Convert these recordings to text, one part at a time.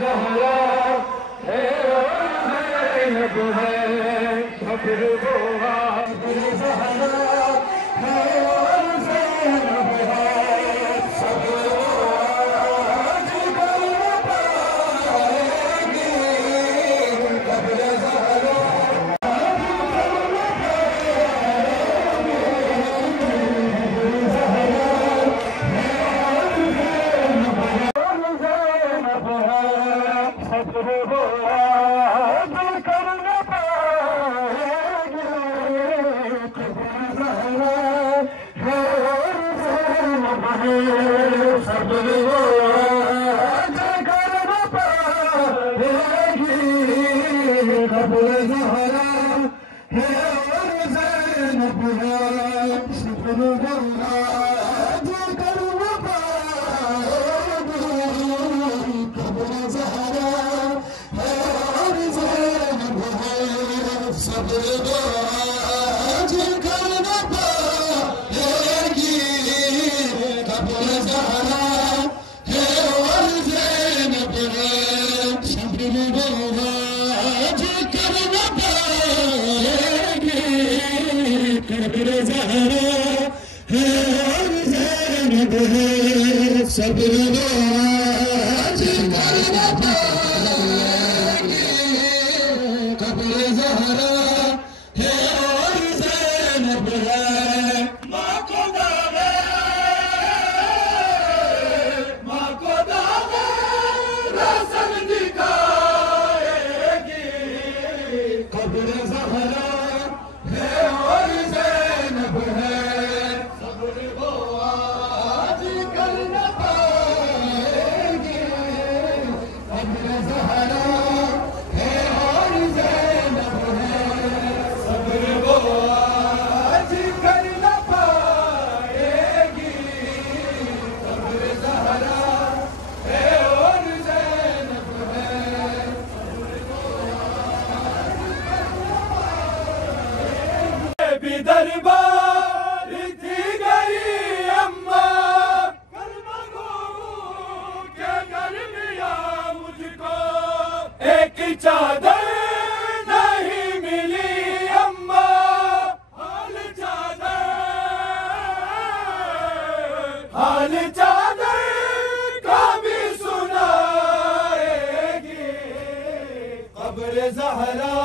زہرا ہے اور زینب ہے صبر وہ زہرا ہے اور زینب ہے صبر دربار تھی گئی اماں کے درمیان مجھ کو ایک چادر نہیں ملی اماں حال چادر کا بھی سنائے گی قبر زہرا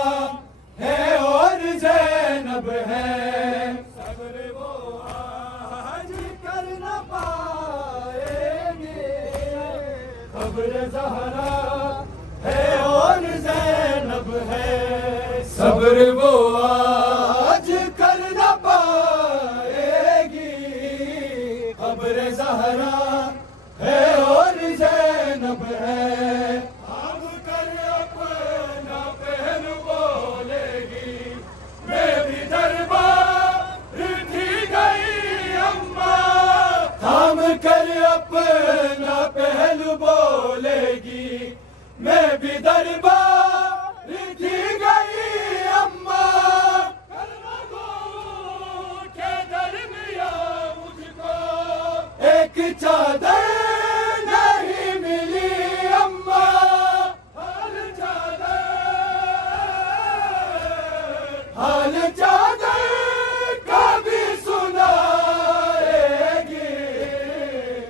ہے اور زینب ہے صبر وہ آج کر نہ پائیں گے قبر زہرا ہے اور زینب ہے صبر وہ آج کر نہ پائے گی قبر زہرا ہے اور زینب ہے اپنا پہلو بولے گی میں بھی دربار تھی گئی اماں کے درمیان مجھ کو ایک چادر نہیں ملی اماں حال چادر کا بھی سنائے گی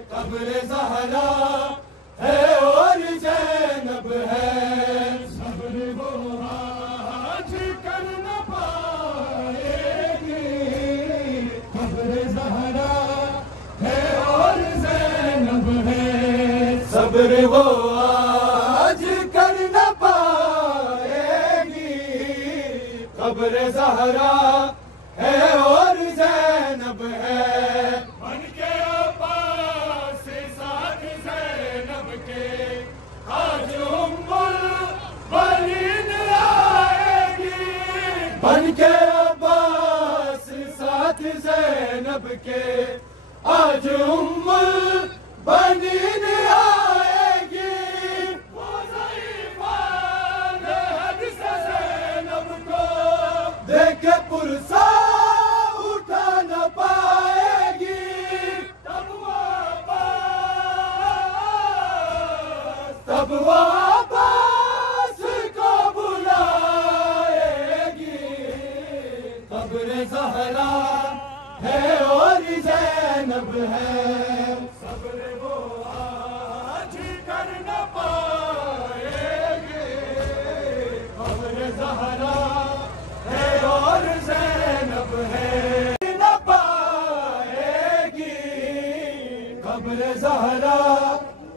قبر زہرا ہے اور زینب ہے صبر وہ آج کر نہ پائے گی قبر زہرا ہے اور زینب ہے صبر وہ آج کر نہ پائے گی قبر زہرا ہے اور زینب ہے بن کے عباس ساتھ زینب کے آج ام البنین آئے گی بن کے عباس ساتھ زینب کے آج ام البنین آئے گی وہ ضعیفان حد سے زینب کو دیکھ کے پرسا اٹھا نہ پائے گی تب وہ زینب ہے صبر وہ آج کر نہ پائے گے قبر زہرا ہے اور زینب ہے نہ پائے گی قبر زہرا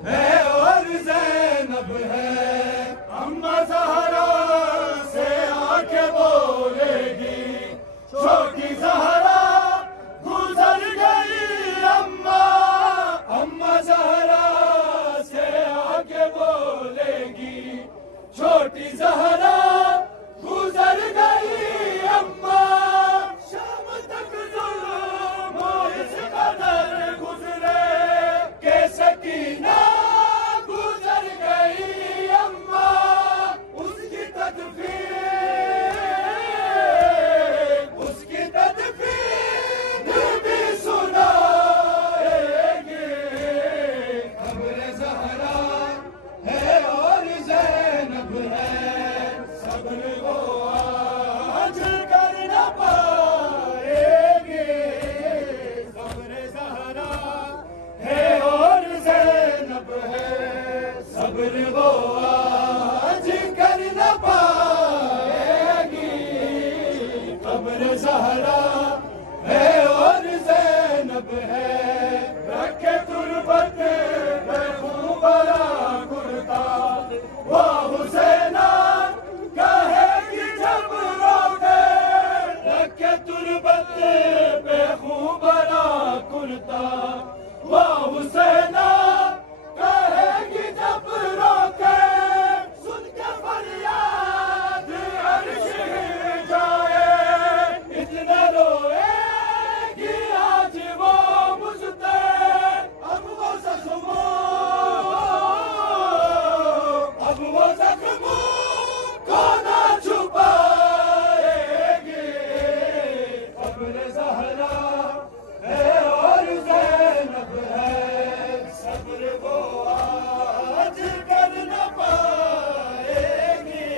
ہے اور زینب ہے اماں زہرا سے آ کے بولے گی چھوٹی زہرا گزر گئی اماں زہرا سے آ کے بولے گی چھوٹی زہرا گزر گئی اماں شام تک ظلم اس قدر گزرے کہ سکینہ گزر گئی اماں اس کی تدفین بھی سنائے گے قبر زہرا ہے اور زینب ہے صبر وہ آج کر نہ پائے گے قبر زہرا ہے اور زینب ہے صبر وہ آج کر نہ پائے گی قبر زہرا ہے اور زینب ہے رکھے تربت پہ خوب بڑا کرتا وہ حسینہ کہے گی جب روکے رکھے تربت پہ خوب بڑا کرتا وہ حسینہ کہے گی جب روکے سن کے فریاد عرش جائے اتنا روئے گی آج وہ مجھتے اب وہ زخموں کو نہ چھپائے گی قبر زہرا ہے اور زینب ہے صبر وہ آج کر نہ پائے گی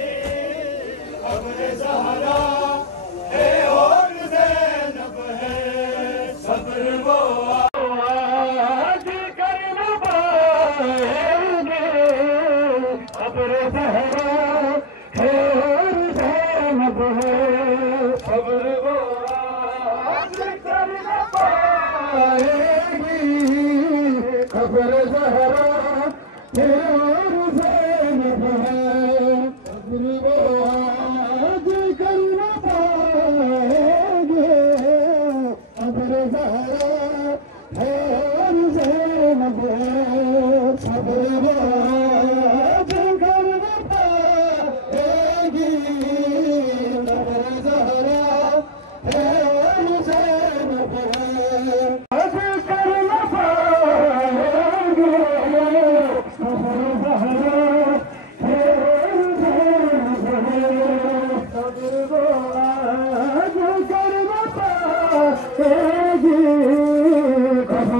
قبر زہرا ہے اور زینب ہے صبر وہ آج کر نہ پائیں گے قبر زہرا ہے اور زینب ہے صبر وہ آج کر نہ پائیں گی قبر زہرا ہے اور زینب ہے صبر وہ آج کر نہ پائیں گے قبر زہرا ہے اور زینب ہے صبر وہ آج کر نہ پائے گی قبر زہرا ہے اور زینب ہے آج کر نہ پائیں گے قبر زہرا ہے اور زینب ہے صبر وہ آج کر نہ پائے گی قبر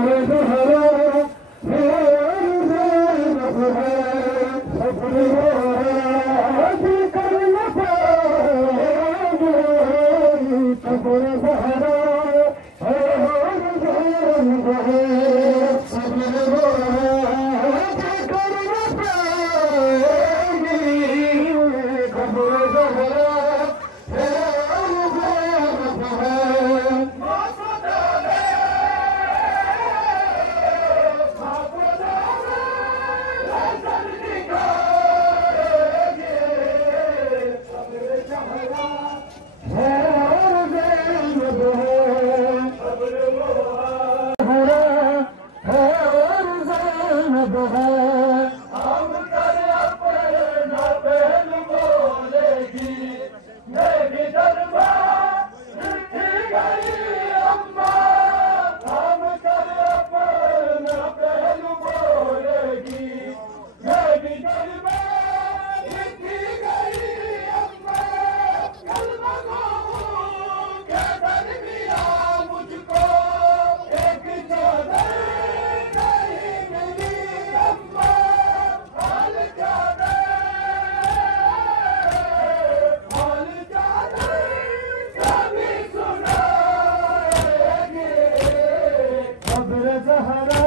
صبر زہرا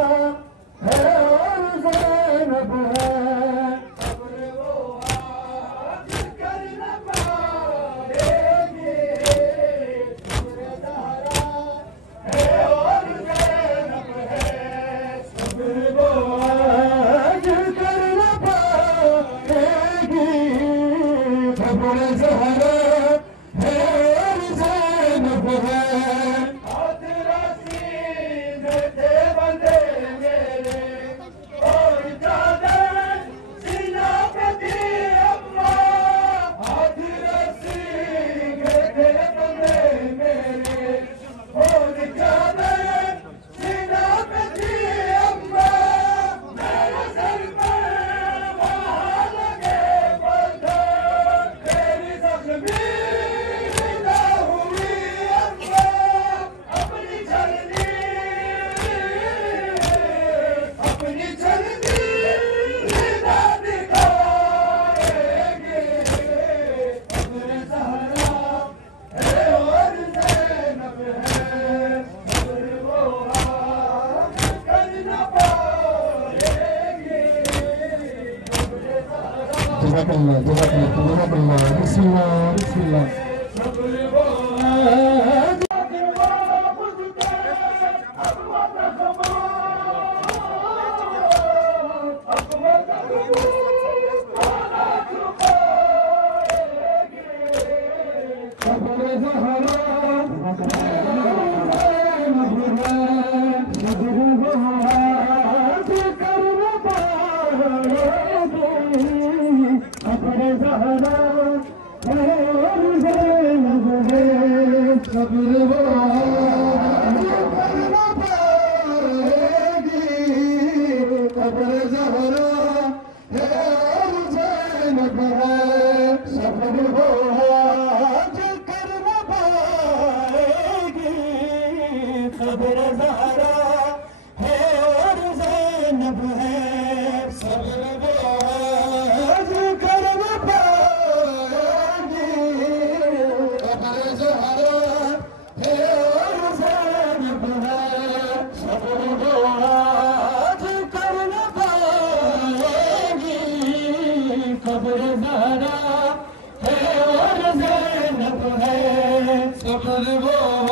ہے اور زینب ہے صبر وہ آج کر نہ پائے گی صبر زہرا ہے اور زینب ہے صبر وہ آج کر نہ پائے گی صبر زہرا ہے اور زینب ہے جزاک اللہ جزاک اللہ بسم اللہ بسم اللہ صبر وہ